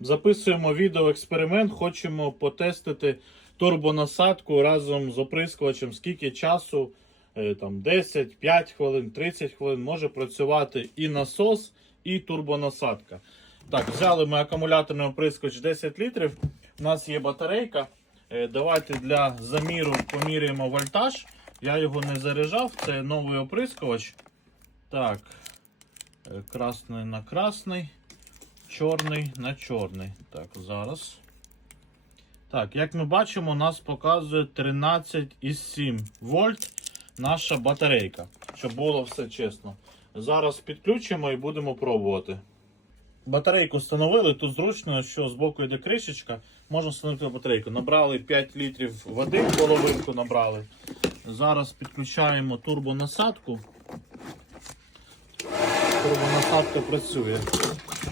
Записуємо відеоексперимент, хочемо потестити турбонасадку разом з оприскувачем, скільки часу, е, там 10, 5 хвилин, 30 хвилин може працювати і насос, і турбонасадка. Так, взяли ми акумуляторний оприскувач 10 літрів. У нас є батарейка. Е, Давайте для заміру поміряємо вольтаж. Я його не заряджав, це новий оприскувач. Так, е, красний на красний, чорний на чорний. Так, зараз. Так, як ми бачимо, нас показує 13,7 вольт наша батарейка. Щоб було все чесно. Зараз підключимо і будемо пробувати. Батарейку встановили, тут зручно, що збоку йде кришечка, можна встановити батарейку. Набрали 5 літрів води, половинку набрали. Зараз підключаємо турбонасадку. Турбонасадка працює.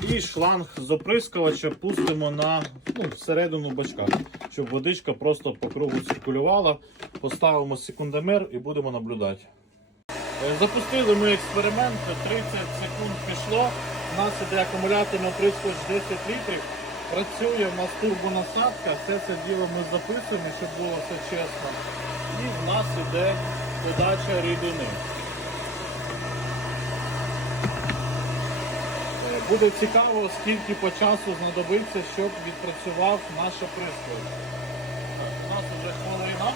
І шланг з оприскувача пустимо на ну, всередину бачка, щоб водичка просто по кругу циркулювала. Поставимо секундомер і будемо наблюдати. Е, Запустили ми експеримент, 30 секунд пішло. У нас іде акумуляторний оприскувач 10 літрів. Працює в нас турбонасадка, все це діло ми записуємо, щоб було все чесно. І в нас іде подача рідини. Буде цікаво, скільки по часу знадобиться, щоб відпрацював наш оприскувач. У нас вже хвилина.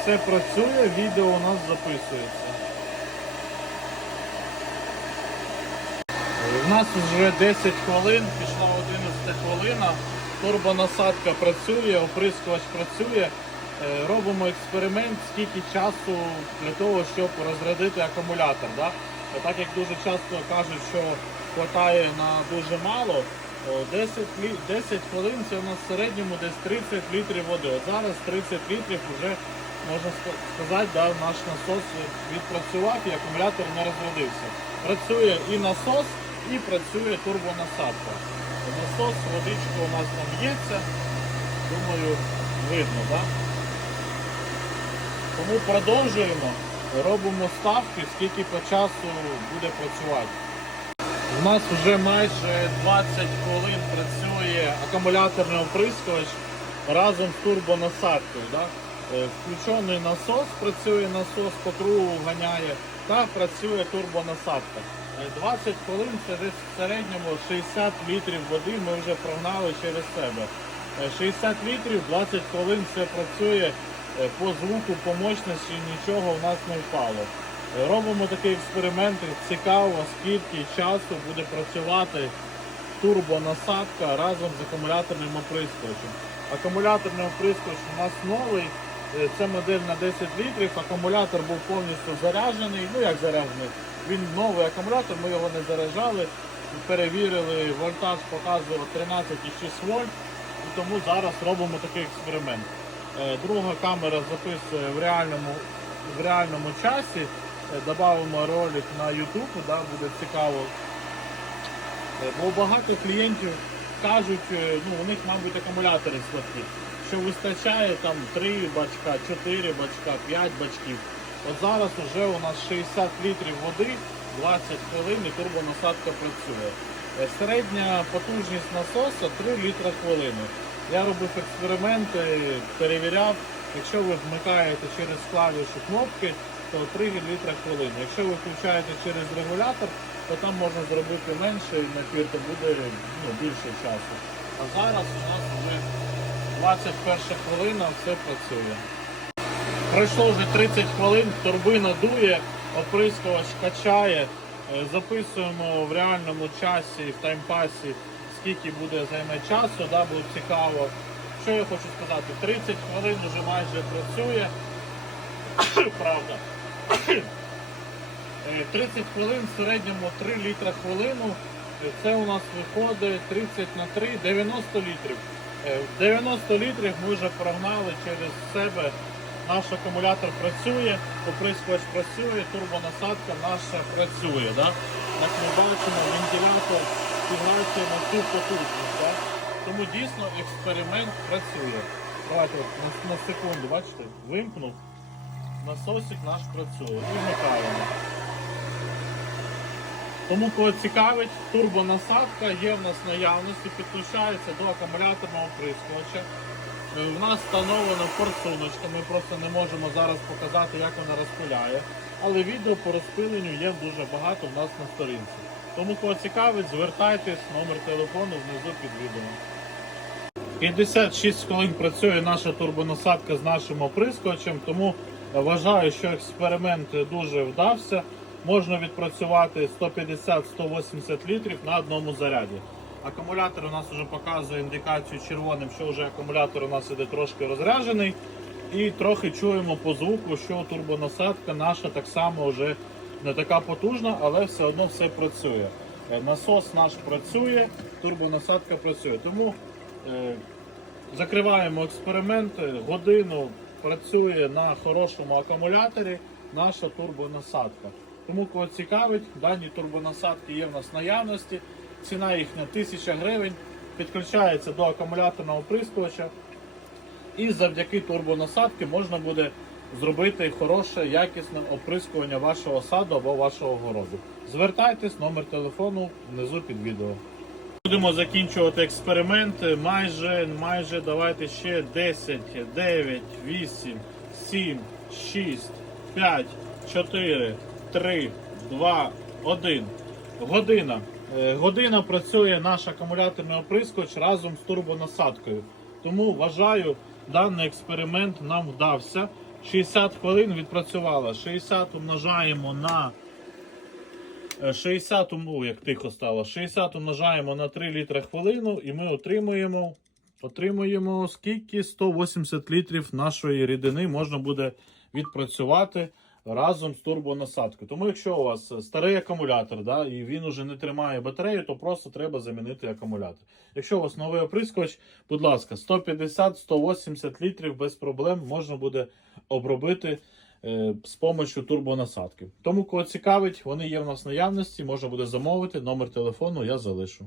Все працює, відео у нас записується. У нас вже 10 хвилин, пішла 11 хвилина. Турбонасадка працює, оприскувач працює. Е, Робимо експеримент, скільки часу для того, щоб розрядити акумулятор. Да? Е, Так як дуже часто кажуть, що вистачає на дуже мало, 10, 10 хвилин це у нас в середньому десь 30 літрів води. От зараз 30 літрів вже можна сказати, да, наш насос відпрацював і акумулятор не розрядився. Працює і насос, і працює турбонасадка. Насос, водичка у нас там б'ється, думаю, видно, так? Тому продовжуємо, робимо ставки, скільки по часу буде працювати. У нас вже майже 20 хвилин працює акумуляторний оприскувач разом з турбонасадкою. Да? Е, Включений насос, працює насос, по кругу ганяє, та працює турбонасадка. Е, 20 хвилин це в середньому 60 літрів води ми вже прогнали через себе. Е, 60 літрів, 20 хвилин все працює е, по звуку, по мощності, нічого в нас не впало. Е, Робимо такий експеримент, цікаво, скільки часу буде працювати турбонасадка разом з акумуляторним оприскувачем. Акумуляторний оприскувач у нас новий, е, це модель на 10 літрів, акумулятор був повністю заряджений. Ну як заряджений, він новий акумулятор, ми його не заряджали, перевірили, вольтаж показував 13,6 вольт, і тому зараз робимо такий експеримент. Е, Друга камера записує в реальному, в реальному часі. Е, Добавимо ролик на YouTube, да, буде цікаво. Е, Бо багато клієнтів кажуть, ну у них, мабуть, акумулятори слабкі, що вистачає там 3 бачка, 4 бачка, 5 бачків. От зараз вже у нас 60 літрів води, 20 хвилин і турбонасадка працює. Середня потужність насоса 3 літра хвилину. Я робив експерименти, перевіряв. Якщо ви вмикаєте через клавіші кнопки, то 3 літра хвилину. Якщо ви включаєте через регулятор, то там можна зробити менший напір, то буде ну, більше часу. А зараз у нас вже 21 хвилина, все працює. Пройшло вже 30 хвилин, турбина дує, оприскувач качає. Е, Записуємо в реальному часі, в таймпасі, скільки буде займе часу, да, буде цікаво. Що я хочу сказати? 30 хвилин вже майже працює. Правда. Е, 30 хвилин в середньому 3 літра хвилину. Е, Це у нас виходить 30 на 3, 90 літрів. Е, 90 літрів ми вже прогнали через себе. Наш акумулятор працює, оприскувач працює, турбонасадка наша працює. Да? Як ми бачимо, вентилятор фігачує на цю потужність. Да? Тому дійсно експеримент працює. Давайте на, на секунду, бачите, вимкнув. Насосик наш працює. І вмикаємо. Тому кого цікавить, турбонасадка є в нас наявності, підключається до акумуляторного прискувача. Е, В нас встановлена форсуночка, ми просто не можемо зараз показати, як вона розпиляє. Але відео по розпиленню є дуже багато в нас на сторінці. Тому кого цікавить, звертайтесь, номер телефону внизу під відео. 56 хвилин працює наша турбонасадка з нашим оприскувачем, тому вважаю, що експеримент дуже вдався. Можна відпрацювати 150-180 літрів на одному заряді. Акумулятор у нас вже показує індикацію червоним, що вже акумулятор у нас іде трошки розряджений. І трохи чуємо по звуку, що турбонасадка наша так само вже не така потужна, але все одно все працює. Е, Насос наш працює, турбонасадка працює. Тому е, закриваємо експеримент. Годину працює на хорошому акумуляторі наша турбонасадка. Тому кого цікавить, дані турбонасадки є в нас наявності. Ціна їхня 1000 гривень. Підключається до акумуляторного прискувача. І завдяки турбонасадки можна буде зробити хороше, якісне оприскування вашого саду або вашого городу. Звертайтесь, номер телефону внизу під відео. Будемо закінчувати експеримент. Майже, майже давайте ще 10, 9, 8, 7, 6, 5, 4, 3, 2, 1. Година. Е, Година працює наш акумуляторний оприскувач разом з турбонасадкою. Тому вважаю, даний експеримент нам вдався. 60 хвилин відпрацювала. 60 умножаємо на е, 60, умов, як тихо стало, 60 умножаємо на 3 літри хвилину і ми отримуємо, отримуємо скільки 180 літрів нашої рідини можна буде відпрацювати разом з турбонасадкою. Тому якщо у вас старий акумулятор, да, і він уже не тримає батарею, то просто треба замінити акумулятор. Якщо у вас новий оприскувач, будь ласка, 150-180 літрів без проблем можна буде обробити е, з допомогою турбонасадки. Тому кого цікавить, вони є в нас в наявності, можна буде замовити. Номер телефону я залишу.